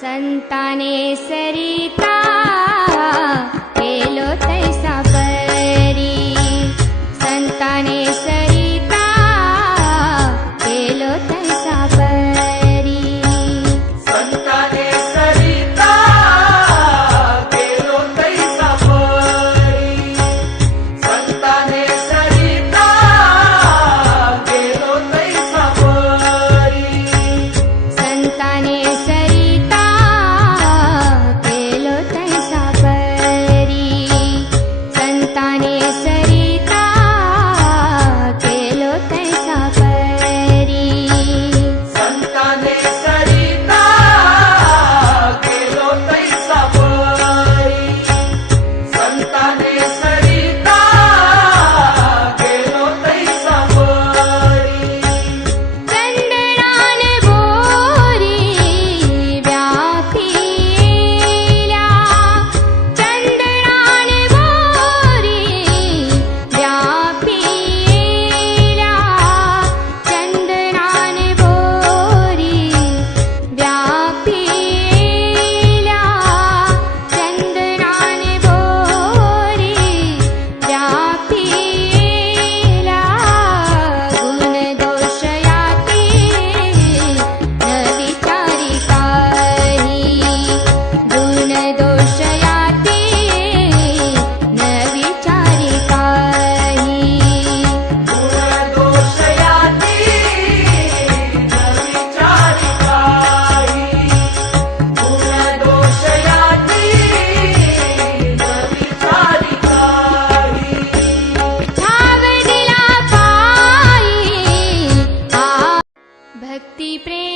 सन्ताने सरिता। भक्तिप्रेम